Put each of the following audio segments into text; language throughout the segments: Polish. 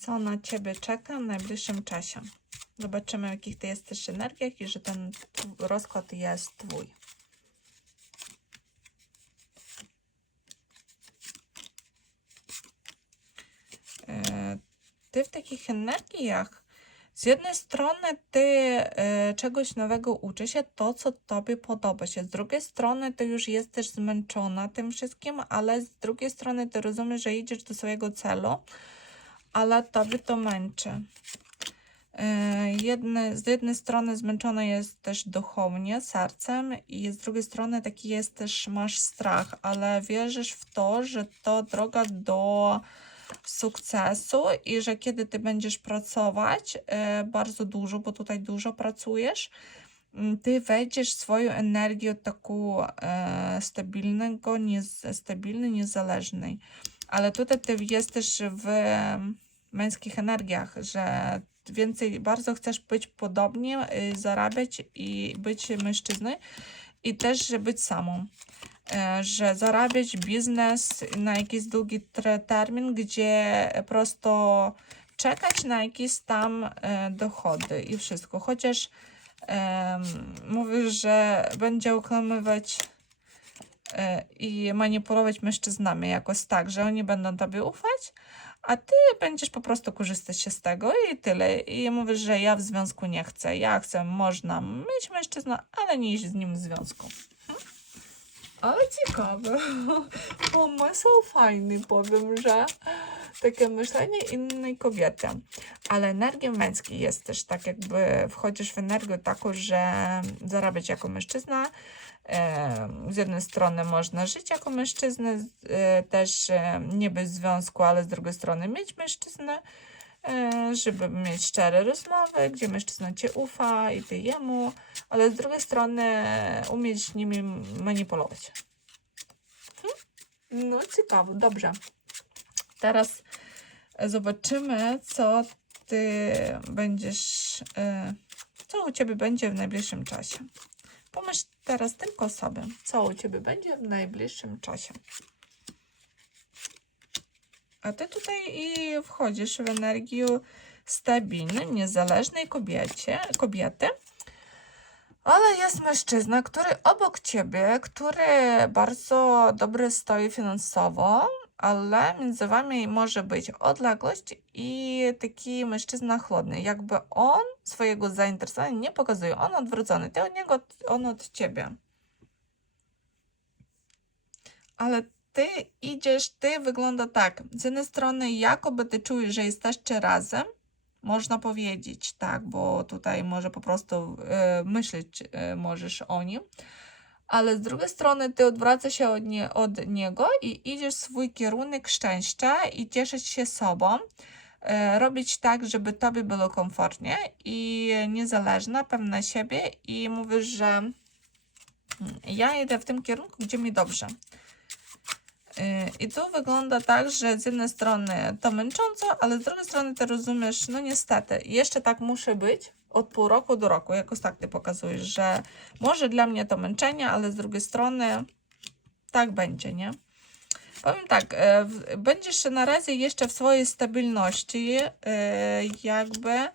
co na Ciebie czeka w najbliższym czasie. Zobaczymy, w jakich Ty jesteś energiach i że ten rozkład jest Twój. E, Ty w takich energiach z jednej strony ty e, czegoś nowego uczy się, to co tobie podoba się. Z drugiej strony ty już jesteś zmęczona tym wszystkim, ale z drugiej strony ty rozumiesz, że idziesz do swojego celu, ale tobie to męczy. E, jedne, z jednej strony zmęczona jest też duchownie, sercem i z drugiej strony taki jest też, masz strach, ale wierzysz w to, że to droga do sukcesu i że kiedy ty będziesz pracować e, bardzo dużo, bo tutaj dużo pracujesz, m, ty wejdziesz swoją energię taką e, stabilnego, niez, stabilnej, niezależnej. Ale tutaj ty jesteś w męskich energiach, że więcej, bardzo chcesz być podobnie, y, zarabiać i być mężczyzną i też że być samą e, że zarabiać biznes na jakiś długi termin, gdzie prosto czekać na jakieś tam e, dochody i wszystko. Chociaż em, mówisz, że będzie okłamywać e, i manipulować mężczyznami jakoś tak, że oni będą tobie ufać, a ty będziesz po prostu korzystać się z tego i tyle. I mówisz, że ja w związku nie chcę. Ja chcę, można mieć mężczyznę, ale nie iść z nim w związku. Ale ciekawe. Pomysł fajny, powiem, że takie myślenie innej kobiety. Ale energia męskiej jest też tak, jakby wchodzisz w energię taką, że zarabiać jako mężczyzna. Z jednej strony można żyć jako mężczyzna, z- e, też e, nie być w związku, ale z drugiej strony mieć mężczyznę, e, żeby mieć szczere rozmowy, gdzie mężczyzna cię ufa i ty jemu, ale z drugiej strony umieć nimi manipulować. Hmm? No ciekawe, dobrze. Teraz zobaczymy, co ty będziesz, co u ciebie będzie w najbliższym czasie. Pomyśl teraz tylko sobie, co u ciebie będzie w najbliższym czasie. A ty tutaj i wchodzisz w energię stabilnej, niezależnej kobiecie, kobiety, ale jest mężczyzna, który obok ciebie, który bardzo dobrze stoi finansowo, ale między wami może być odległość i taki mężczyzna chłodny. Jakby on swojego zainteresowania nie pokazuje. On odwrócony. Ty niego, on od ciebie. Ale ty idziesz, ty wygląda tak. Z jednej strony, jakoby ty czujesz, że jesteście razem, można powiedzieć, tak, bo tutaj może po prostu e, myśleć e, możesz o nim, ale z drugiej strony ty odwracasz się od, nie, od niego i idziesz w swój kierunek szczęścia i cieszyć się sobą, e, robić tak, żeby tobie było komfortnie i niezależna, pewna siebie i mówisz, że mm, ja idę w tym kierunku, gdzie mi dobrze. I tu wygląda tak, że z jednej strony to męcząco, ale z drugiej strony ty rozumiesz, no niestety, jeszcze tak muszę być od pół roku do roku. Jakoś tak ty pokazujesz, że może dla mnie to męczenie, ale z drugiej strony tak będzie, nie? Powiem tak, e, będziesz na razie jeszcze w swojej stabilności, e, jakby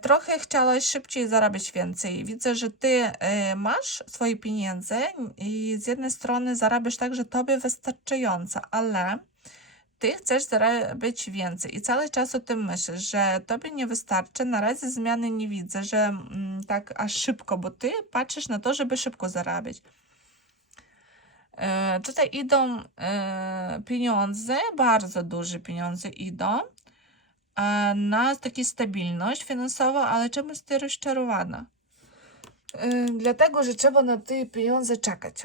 trochę chciałaś szybciej zarabiać więcej. Widzę, że ty e, masz swoje pieniądze i z jednej strony zarabiasz tak, że tobie wystarczająco, ale ty chcesz zarabiać więcej i cały czas o tym myślisz, że tobie nie wystarczy. Na razie zmiany nie widzę, że mm, tak aż szybko, bo ty patrzysz na to, żeby szybko zarabiać. E, Tutaj idą e, pieniądze, bardzo duże pieniądze idą na taką stabilność finansową, ale czymś ty rozczarowana. E, Dlatego, że trzeba na te pieniądze czekać,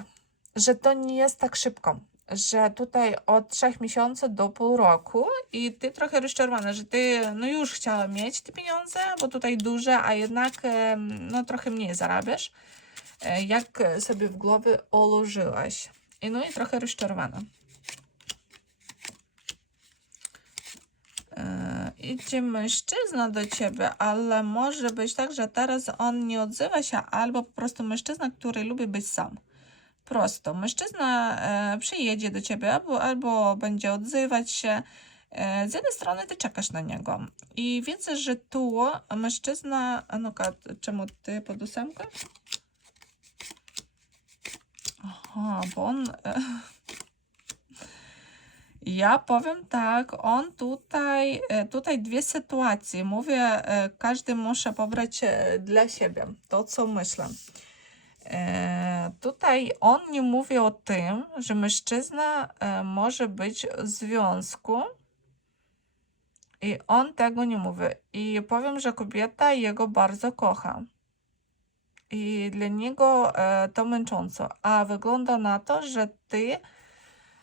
że to nie jest tak szybko, że tutaj od trzech miesięcy do pół roku i ty trochę rozczarowana, że ty no już chciała mieć te pieniądze, bo tutaj duże, a jednak em, no trochę mniej zarabiasz, e, jak sobie w głowie ułożyłaś. I no i trochę rozczarowana. Idzie mężczyzna do ciebie, ale może być tak, że teraz on nie odzywa się, albo po prostu mężczyzna, który lubi być sam. Prosto. Mężczyzna e, przyjedzie do ciebie, albo, albo będzie odzywać się E, Z jednej strony ty czekasz na niego i widzę, że tu mężczyzna, a no-ka, czemu ty pod ósemkę? Aha, bo on... e, Ja powiem tak, on tutaj, e, tutaj dwie sytuacje. Mówię, e, każdy muszę pobrać e, dla siebie to, co myślę. Tutaj on nie mówi o tym, że mężczyzna może być w związku i on tego nie mówi. I powiem, że kobieta jego bardzo kocha. I dla niego to męczące. A wygląda na to, że ty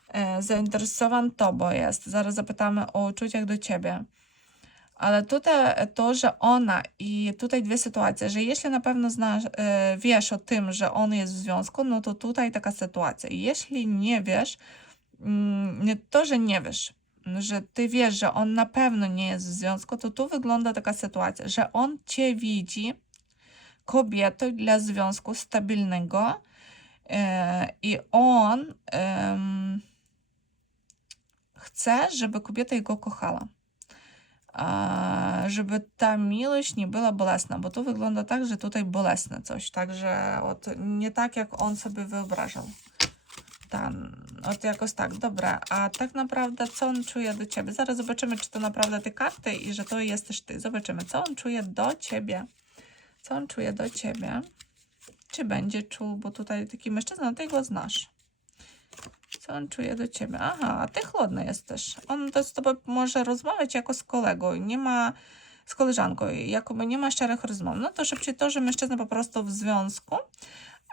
e, zainteresowany tobą jest. Zaraz zapytamy o uczuciach do ciebie. Ale tutaj to, że ona i tutaj dwie sytuacje, że jeśli na pewno znasz, e, wiesz o tym, że on jest w związku, no to tutaj taka sytuacja. Jeśli nie wiesz, mm, nie to, że nie wiesz, że ty wiesz, że on na pewno nie jest w związku, to tu wygląda taka sytuacja, że on cię widzi kobietą dla związku stabilnego e, i on chce, żeby kobieta jego kochała. Żeby ta miłość nie była bolesna, bo tu wygląda tak, że tutaj bolesne coś, także od, nie tak, jak on sobie wyobrażał. Tam, od jakoś tak, dobra, a tak naprawdę co on czuje do ciebie? Zaraz zobaczymy, czy to naprawdę te karty i że to jesteś ty. Zobaczymy, co on czuje do ciebie. Co on czuje do ciebie? Czy będzie czuł, bo tutaj taki mężczyzna, ty go znasz. Co on czuje do ciebie? Aha, a ty chłodny jesteś. On to z tobą może rozmawiać jako z kolegą, nie ma z koleżanką, jakoby nie ma szczerych rozmów. No to szybciej to, że mężczyzna po prostu w związku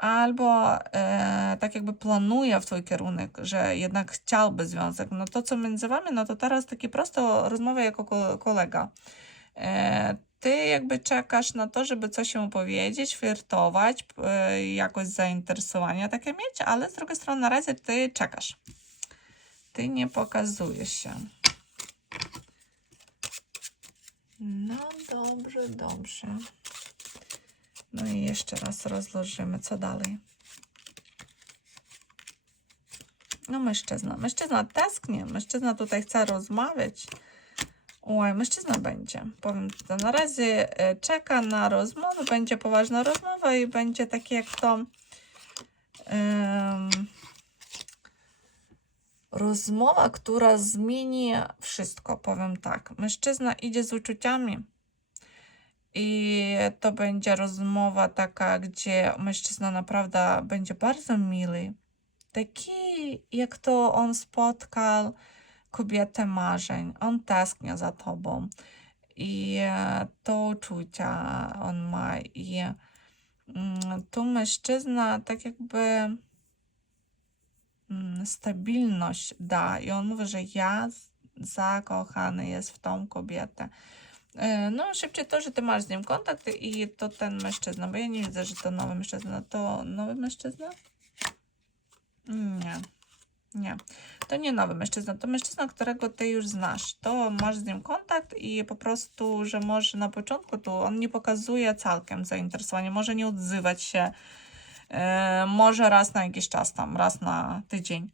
albo e, tak jakby planuje w twój kierunek, że jednak chciałby związek. No to, co między wami, no to teraz takie prosto rozmowa jako ko- kolega. E, ty jakby czekasz na to, żeby coś mu powiedzieć, flirtować, e, jakoś zainteresowania takie mieć, ale z drugiej strony na razie ty czekasz. Ty nie pokazujesz się. No dobrze, dobrze. No i jeszcze raz rozłożymy, co dalej. No mężczyzna. Mężczyzna tęsknie. Mężczyzna tutaj chce rozmawiać. Oj, mężczyzna będzie. Powiem to na razie e, czeka na rozmowę. Będzie poważna rozmowa i będzie takie jak to em, rozmowa, która zmieni wszystko. Powiem tak. Mężczyzna idzie z uczuciami. I to będzie rozmowa taka, gdzie mężczyzna naprawdę będzie bardzo miły. Taki, jak to on spotkał kobietę marzeń. On tęsknia za tobą. I e, to uczucia on ma. I mm, tu mężczyzna tak jakby mm, stabilność da. I on mówi, że ja zakochany jest w tą kobietę. E, No, szybciej to, że ty masz z nim kontakt i to ten mężczyzna, bo ja nie widzę, że to nowy mężczyzna. To nowy mężczyzna? Nie, nie. To nie nowy mężczyzna, to mężczyzna, którego ty już znasz. To masz z nim kontakt i po prostu, że może na początku tu on nie pokazuje całkiem zainteresowania, może nie odzywać się, e, może raz na jakiś czas tam, raz na tydzień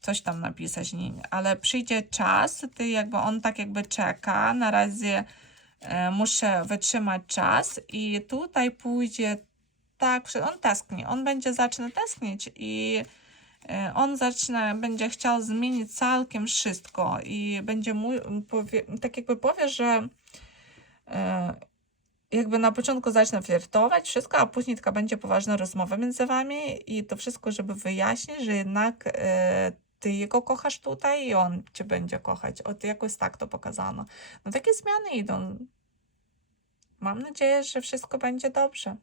coś tam napisać, nie, nie. ale przyjdzie czas, ty jakby on tak jakby czeka, na razie e, muszę wytrzymać czas i tutaj pójdzie tak, on tęskni, on będzie zaczyna tęsknić i on zaczyna, będzie chciał zmienić całkiem wszystko i będzie mój, powie, tak jakby powie, że e, jakby na początku zacznę flirtować, wszystko, a później taka będzie poważna rozmowa między wami i to wszystko, żeby wyjaśnić, że jednak e, ty jego kochasz tutaj i on cię będzie kochać. Od jakoś tak to pokazano. No takie zmiany idą. Mam nadzieję, że wszystko będzie dobrze.